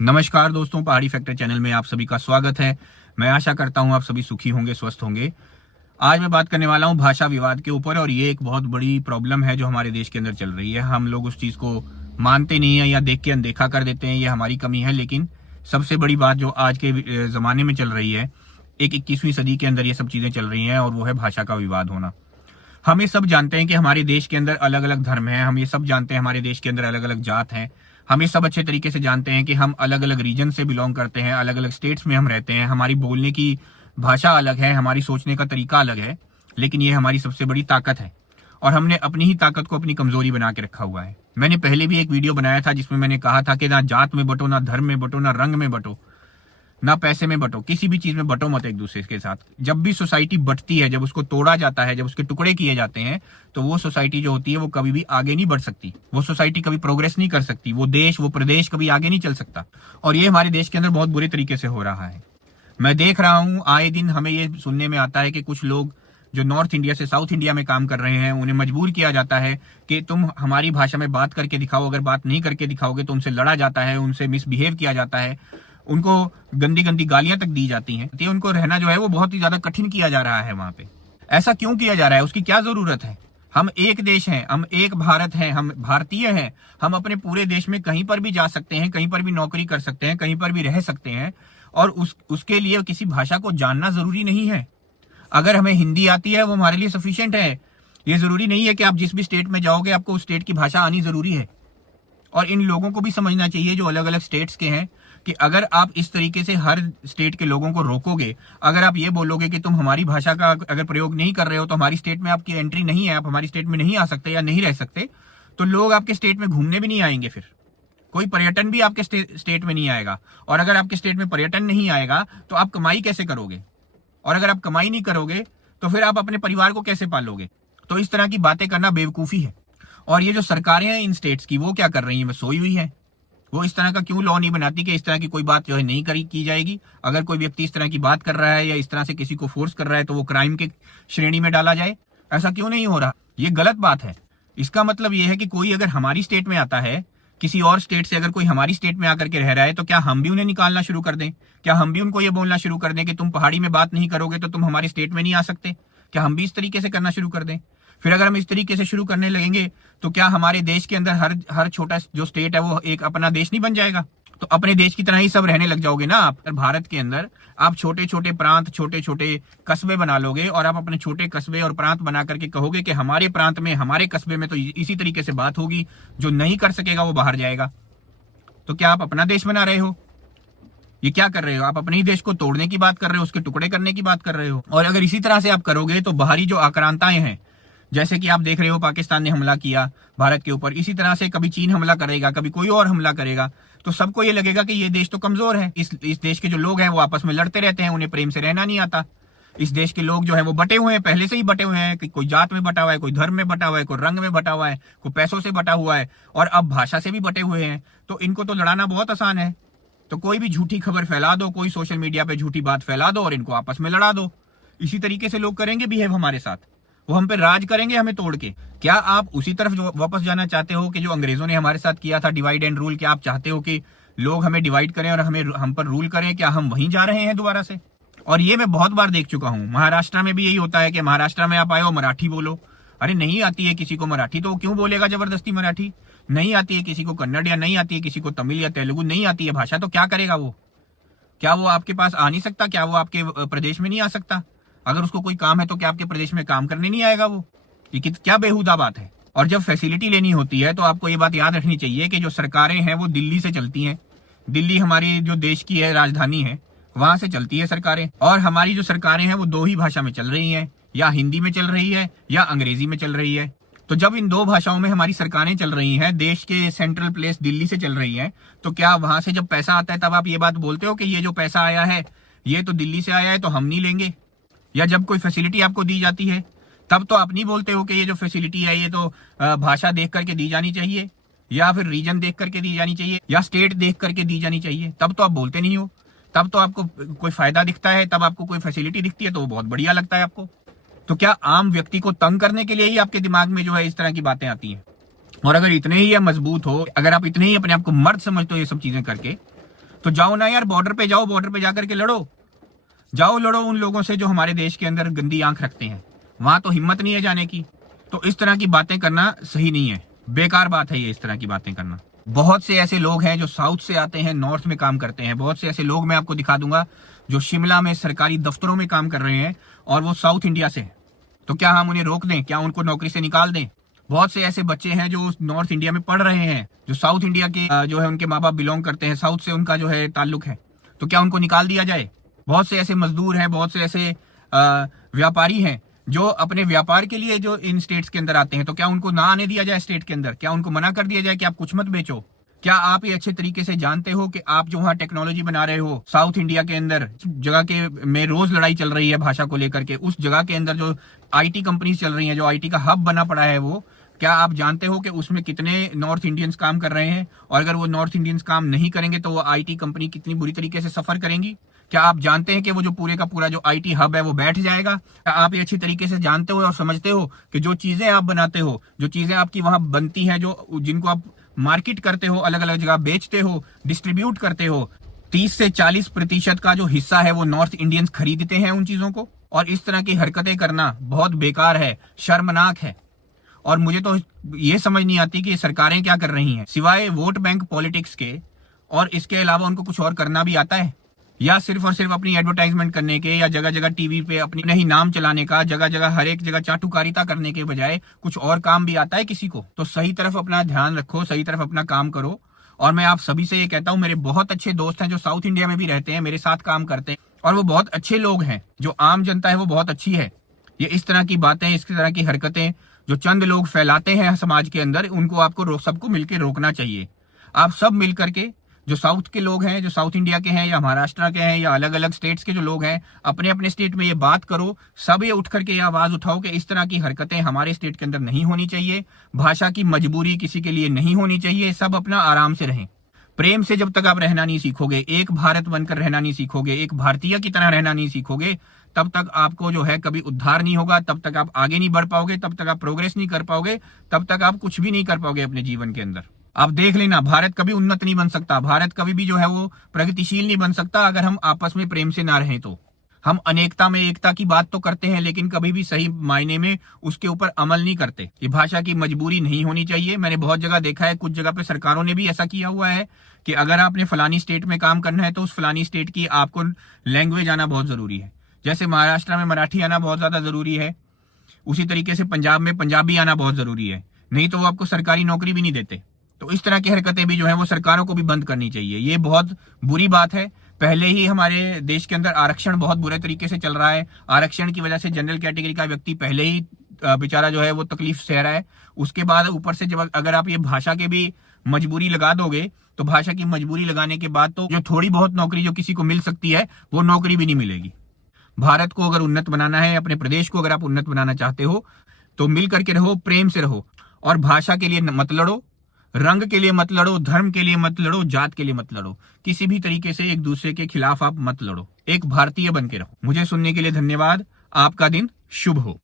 नमस्कार दोस्तों, पहाड़ी फैक्टर चैनल में आप सभी का स्वागत है। मैं आशा करता हूं आप सभी सुखी होंगे, स्वस्थ होंगे। आज मैं बात करने वाला हूं भाषा विवाद के ऊपर, और ये एक बहुत बड़ी प्रॉब्लम है जो हमारे देश के अंदर चल रही है। हम लोग उस चीज़ को मानते नहीं है या देख के अनदेखा कर देते हैं, ये हमारी कमी है। लेकिन सबसे बड़ी बात जो आज के ज़माने में चल रही है, एक 21वीं सदी के अंदर ये सब चीज़ें चल रही हैं, और वो है भाषा का विवाद होना। हम ये सब जानते हैं कि हमारे देश के अंदर अलग अलग धर्म हैं। हम ये सब जानते हैं हमारे देश के अंदर अलग अलग जात हैं। हम ये सब अच्छे तरीके से जानते हैं कि हम अलग अलग रीजन से बिलोंग करते हैं, अलग अलग स्टेट्स में हम रहते हैं। हमारी बोलने की भाषा अलग है, हमारी सोचने का तरीका अलग है। लेकिन ये हमारी सबसे बड़ी ताकत है, और हमने अपनी ही ताकत को अपनी कमजोरी बना के रखा हुआ है। मैंने पहले भी एक वीडियो बनाया था जिसमें मैंने कहा था कि ना जात में बटो, ना धर्म में बटो, ना रंग में बटो, ना पैसे में बटो, किसी भी चीज में बटो मत एक दूसरे के साथ। जब भी सोसाइटी बटती है, जब उसको तोड़ा जाता है, जब उसके टुकड़े किए जाते हैं, तो वो सोसाइटी जो होती है वो कभी भी आगे नहीं बढ़ सकती। वो सोसाइटी कभी प्रोग्रेस नहीं कर सकती। वो देश, वो प्रदेश कभी आगे नहीं चल सकता। और ये हमारे देश के अंदर बहुत बुरे तरीके से हो रहा है। मैं देख रहा हूं, आए दिन हमें ये सुनने में आता है कि कुछ लोग जो नॉर्थ इंडिया से साउथ इंडिया में काम कर रहे हैं, उन्हें मजबूर किया जाता है कि तुम हमारी भाषा में बात करके दिखाओ। अगर बात नहीं करके दिखाओगे तो उनसे लड़ा जाता है, उनसे मिसबिहेव किया जाता है, उनको गंदी गंदी गालियां तक दी जाती हैं। तो उनको रहना जो है वो बहुत ही ज्यादा कठिन किया जा रहा है वहां पे। ऐसा क्यों किया जा रहा है? उसकी क्या जरूरत है? हम एक देश हैं, हम एक भारत हैं, हम भारतीय हैं। हम अपने पूरे देश में कहीं पर भी जा सकते हैं, कहीं पर भी नौकरी कर सकते हैं, कहीं पर भी रह सकते हैं, और उसके लिए किसी भाषा को जानना जरूरी नहीं है। अगर हमें हिंदी आती है वो हमारे लिए सफिशिएंट है। ये जरूरी नहीं है कि आप जिस भी स्टेट में जाओगे आपको उस स्टेट की भाषा आनी जरूरी है। और इन लोगों को भी समझना चाहिए जो अलग अलग स्टेट्स के हैं, कि अगर आप इस तरीके से हर स्टेट के लोगों को रोकोगे, अगर आप ये बोलोगे कि तुम हमारी भाषा का अगर प्रयोग नहीं कर रहे हो तो हमारी स्टेट में आपकी एंट्री नहीं है, आप हमारी स्टेट में नहीं आ सकते या नहीं रह सकते, तो लोग आपके स्टेट में घूमने भी नहीं आएंगे। फिर कोई पर्यटन भी आपके स्टेट में नहीं आएगा। और अगर आपके स्टेट में पर्यटन नहीं आएगा तो आप कमाई कैसे करोगे? और अगर आप कमाई नहीं करोगे तो फिर आप अपने परिवार को कैसे पालोगे? तो इस तरह की बातें करना बेवकूफी है। और ये जो सरकारें हैं इन स्टेट्स की, वो क्या कर रही हैं? वो सोई हुई है। वो इस तरह का क्यों लॉ नहीं बनाती कि इस तरह की कोई बात जो है नहीं की जाएगी। अगर कोई व्यक्ति इस तरह की बात कर रहा है या इस तरह से किसी को फोर्स कर रहा है तो वो क्राइम के श्रेणी में डाला जाए। ऐसा क्यों नहीं हो रहा? ये गलत बात है। इसका मतलब ये है कि कोई अगर हमारी स्टेट में आता है, किसी और स्टेट से अगर कोई हमारी स्टेट में आकर के रह रहा है, तो क्या हम भी उन्हें निकालना शुरू कर दें? क्या हम भी उनको ये बोलना शुरू कर दें कि तुम पहाड़ी में बात नहीं करोगे तो तुम हमारी स्टेट में नहीं आ सकते? क्या हम भी इस तरीके से करना शुरू कर दें? फिर अगर हम इस तरीके से शुरू करने लगेंगे तो क्या हमारे देश के अंदर हर छोटा जो स्टेट है वो एक अपना देश नहीं बन जाएगा? तो अपने देश की तरह ही सब रहने लग जाओगे ना आप। भारत के अंदर आप छोटे छोटे प्रांत, छोटे छोटे कस्बे बना लोगे, और आप अपने छोटे कस्बे और प्रांत बना करके कहोगे कि हमारे प्रांत में, हमारे कस्बे में तो इसी तरीके से बात होगी। जो नहीं कर सकेगा वो बाहर जाएगा। तो क्या आप अपना देश बना रहे हो? ये क्या कर रहे हो? आप अपने ही देश को तोड़ने की बात कर रहे हो, उसके टुकड़े करने की बात कर रहे हो। और अगर इसी तरह से आप करोगे तो बाहरी जो आक्रांताएं हैं, जैसे कि आप देख रहे हो पाकिस्तान ने हमला किया भारत के ऊपर, इसी तरह से कभी चीन हमला करेगा, कभी कोई और हमला करेगा, तो सबको ये लगेगा कि ये देश तो कमजोर है। इस देश के जो लोग हैं वो आपस में लड़ते रहते हैं, उन्हें प्रेम से रहना नहीं आता। इस देश के लोग जो है वो बटे हुए हैं, पहले से ही बटे हुए हैं, कि कोई जात में बटा हुआ है, कोई धर्म में बटा हुआ है, कोई रंग में बटा हुआ है, कोई पैसों से बटा हुआ है, और अब भाषा से भी बटे हुए हैं। तो इनको तो लड़ाना बहुत आसान है। तो कोई भी झूठी खबर फैला दो, कोई सोशल मीडिया पे झूठी बात फैला दो और इनको आपस में लड़ा दो। इसी तरीके से लोग करेंगे बिहेव हमारे साथ। वो हम पे राज करेंगे हमें तोड़ के। क्या आप उसी तरफ वापस जाना चाहते हो कि जो अंग्रेजों ने हमारे साथ किया था, डिवाइड एंड रूल? क्या आप चाहते हो कि लोग हमें डिवाइड करें और हम पर रूल करें? क्या हम वहीं जा रहे हैं दोबारा से? और ये मैं बहुत बार देख चुका हूं। महाराष्ट्र में भी यही होता है कि महाराष्ट्र में आप आए हो, मराठी बोलो। अरे नहीं आती है किसी को मराठी तो वो क्यों बोलेगा जबरदस्ती मराठी? नहीं आती है किसी को कन्नड़, या नहीं आती है किसी को तमिल या तेलुगु, नहीं आती है भाषा, तो क्या करेगा वो? क्या वो आपके पास आ नहीं सकता? क्या वो आपके प्रदेश में नहीं आ सकता? अगर उसको कोई काम है तो क्या आपके प्रदेश में काम करने नहीं आएगा वो? ये क्या बेहुदा बात है। और जब फैसिलिटी लेनी होती है तो आपको ये बात याद रखनी चाहिए कि जो सरकारें हैं वो दिल्ली से चलती हैं। दिल्ली हमारी जो देश की है राजधानी है, वहां से चलती है सरकारें। और हमारी जो सरकारें हैं वो दो ही भाषा में चल रही हैं, या हिंदी में चल रही है या अंग्रेजी में चल रही है। तो जब इन दो भाषाओं में हमारी सरकारें चल रही हैं, देश के सेंट्रल प्लेस दिल्ली से चल रही हैं, तो क्या वहां से जब पैसा आता है तब आप ये बात बोलते हो कि ये जो पैसा आया है ये तो दिल्ली से आया है तो हम नहीं लेंगे? या जब कोई फैसिलिटी आपको दी जाती है तब तो आप नहीं बोलते हो कि ये जो फैसिलिटी है ये तो भाषा देख करके दी जानी चाहिए, या फिर रीजन देख करके दी जानी चाहिए, या स्टेट देख करके दी जानी चाहिए? तब तो आप बोलते नहीं हो। तब तो आपको कोई फायदा दिखता है, तब आपको कोई फैसिलिटी दिखती है तो वो बहुत बढ़िया लगता है आपको। तो क्या आम व्यक्ति को तंग करने के लिए ही आपके दिमाग में जो है इस तरह की बातें आती हैं? और अगर इतने ही मजबूत हो, अगर आप इतने ही अपने आप को मर्द समझते हो ये सब चीजें करके, तो जाओ ना यार, बॉर्डर पे जाओ, बॉर्डर पे जाकर के लड़ो, जाओ लड़ो उन लोगों से जो हमारे देश के अंदर गंदी आंख रखते हैं। वहां तो हिम्मत नहीं है जाने की। तो इस तरह की बातें करना सही नहीं है, बेकार बात है ये, इस तरह की बातें करना। बहुत से ऐसे लोग हैं जो साउथ से आते हैं, नॉर्थ में काम करते हैं। बहुत से ऐसे लोग मैं आपको दिखा दूंगा जो शिमला में सरकारी दफ्तरों में काम कर रहे हैं और वो साउथ इंडिया से हैं। तो क्या हम उन्हें रोक दें? क्या उनको नौकरी से निकाल दें? बहुत से ऐसे बच्चे हैं जो नॉर्थ इंडिया में पढ़ रहे हैं, जो साउथ इंडिया के जो है उनके माँ बाप बिलोंग करते हैं, साउथ से उनका जो है ताल्लुक है, तो क्या उनको निकाल दिया जाए? बहुत से ऐसे मजदूर हैं, बहुत से ऐसे व्यापारी हैं जो अपने व्यापार के लिए जो इन स्टेट्स के अंदर आते हैं, तो क्या उनको ना आने दिया जाए स्टेट के अंदर? क्या उनको मना कर दिया जाए कि आप कुछ मत बेचो? क्या आप ये अच्छे तरीके से जानते हो कि आप जो वहाँ टेक्नोलॉजी बना रहे हो साउथ इंडिया के अंदर, जगह के में रोज लड़ाई चल रही है भाषा को लेकर के, उस जगह के अंदर जो आईटी कंपनीज चल रही हैं, जो आईटी का हब बना पड़ा है, वो क्या आप जानते हो कि उसमें कितने नॉर्थ इंडियंस काम कर रहे हैं? और अगर वो नॉर्थ इंडियंस काम नहीं करेंगे तो वो आईटी कंपनी कितनी बुरी तरीके से सफर करेंगी? क्या आप जानते हैं कि वो जो पूरे का पूरा जो आईटी हब है वो बैठ जाएगा? क्या आप ये अच्छी तरीके से जानते हो और समझते हो कि जो चीजें आप बनाते हो, जो चीजें आपकी वहां बनती हैं, जो जिनको आप मार्केट करते हो, अलग अलग जगह बेचते हो, डिस्ट्रीब्यूट करते हो, 30 से 40% का जो हिस्सा है वो नॉर्थ इंडियंस खरीदते हैं उन चीजों को। और इस तरह की हरकतें करना बहुत बेकार है, शर्मनाक है। और मुझे तो ये समझ नहीं आती कि सरकारें क्या कर रही हैं, सिवाय वोट बैंक पॉलिटिक्स के। और इसके अलावा उनको कुछ और करना भी आता है? या सिर्फ और सिर्फ अपनी एडवर्टाइजमेंट करने के, या जगह जगह टीवी पे अपनी नहीं नाम चलाने का, जगह जगह हर एक जगह चाटुकारिता करने के बजाय कुछ और काम भी आता है किसी को? तो सही तरफ अपना ध्यान रखो, सही तरफ अपना काम करो। और मैं आप सभी से ये कहता हूँ, मेरे बहुत अच्छे दोस्त हैं जो साउथ इंडिया में भी रहते हैं, मेरे साथ काम करते हैं, और वो बहुत अच्छे लोग हैं। जो आम जनता है वो बहुत अच्छी है। ये इस तरह की बातें, इस तरह की हरकतें जो चंद लोग फैलाते हैं समाज के अंदर, उनको आपको सबको मिलकर रोकना चाहिए। आप सब मिल करके, जो साउथ के लोग हैं, जो साउथ इंडिया के हैं या महाराष्ट्र के हैं या अलग अलग स्टेट्स के जो लोग हैं, अपने अपने स्टेट में ये बात करो, सब ये उठ करके ये आवाज उठाओ कि इस तरह की हरकतें हमारे स्टेट के अंदर नहीं होनी चाहिए। भाषा की मजबूरी किसी के लिए नहीं होनी चाहिए। सब अपना आराम से रहें। प्रेम से जब तक आप रहना नहीं सीखोगे, एक भारत बनकर रहना नहीं सीखोगे, एक भारतीय की तरह रहना नहीं सीखोगे, तब तक आपको जो है कभी उद्धार नहीं होगा, तब तक आप आगे नहीं बढ़ पाओगे, तब तक आप प्रोग्रेस नहीं कर पाओगे, तब तक आप कुछ भी नहीं कर पाओगे अपने जीवन के अंदर। आप देख लेना, भारत कभी उन्नत नहीं बन सकता, भारत कभी भी जो है वो प्रगतिशील नहीं बन सकता अगर हम आपस में प्रेम से ना रहें। तो हम अनेकता में एकता की बात तो करते हैं, लेकिन कभी भी सही मायने में उसके ऊपर अमल नहीं करते। ये भाषा की मजबूरी नहीं होनी चाहिए। मैंने बहुत जगह देखा है, कुछ जगह पे सरकारों ने भी ऐसा किया हुआ है कि अगर आपने फलानी स्टेट में काम करना है तो उस फलानी स्टेट की आपको लैंग्वेज आना बहुत जरूरी है। जैसे महाराष्ट्र में मराठी आना बहुत ज्यादा जरूरी है, उसी तरीके से पंजाब में पंजाबी आना बहुत जरूरी है, नहीं तो वो आपको सरकारी नौकरी भी नहीं देते। तो इस तरह की हरकतें भी जो है वो सरकारों को भी बंद करनी चाहिए। ये बहुत बुरी बात है। पहले ही हमारे देश के अंदर आरक्षण बहुत बुरे तरीके से चल रहा है। आरक्षण की वजह से जनरल कैटेगरी का व्यक्ति पहले ही बेचारा जो है वो तकलीफ सह रहा है। उसके बाद ऊपर से जब अगर आप ये भाषा के भी मजबूरी लगा दोगे, तो भाषा की मजबूरी लगाने के बाद तो जो थोड़ी बहुत नौकरी जो किसी को मिल सकती है, वो नौकरी भी नहीं मिलेगी। भारत को अगर उन्नत बनाना है, अपने प्रदेश को अगर आप उन्नत बनाना चाहते हो, तो मिल करके रहो, प्रेम से रहो। और भाषा के लिए मत लड़ो, रंग के लिए मत लड़ो, धर्म के लिए मत लड़ो, जात के लिए मत लड़ो। किसी भी तरीके से एक दूसरे के खिलाफ आप मत लड़ो। एक भारतीय बन के रहो। मुझे सुनने के लिए धन्यवाद। आपका दिन शुभ हो।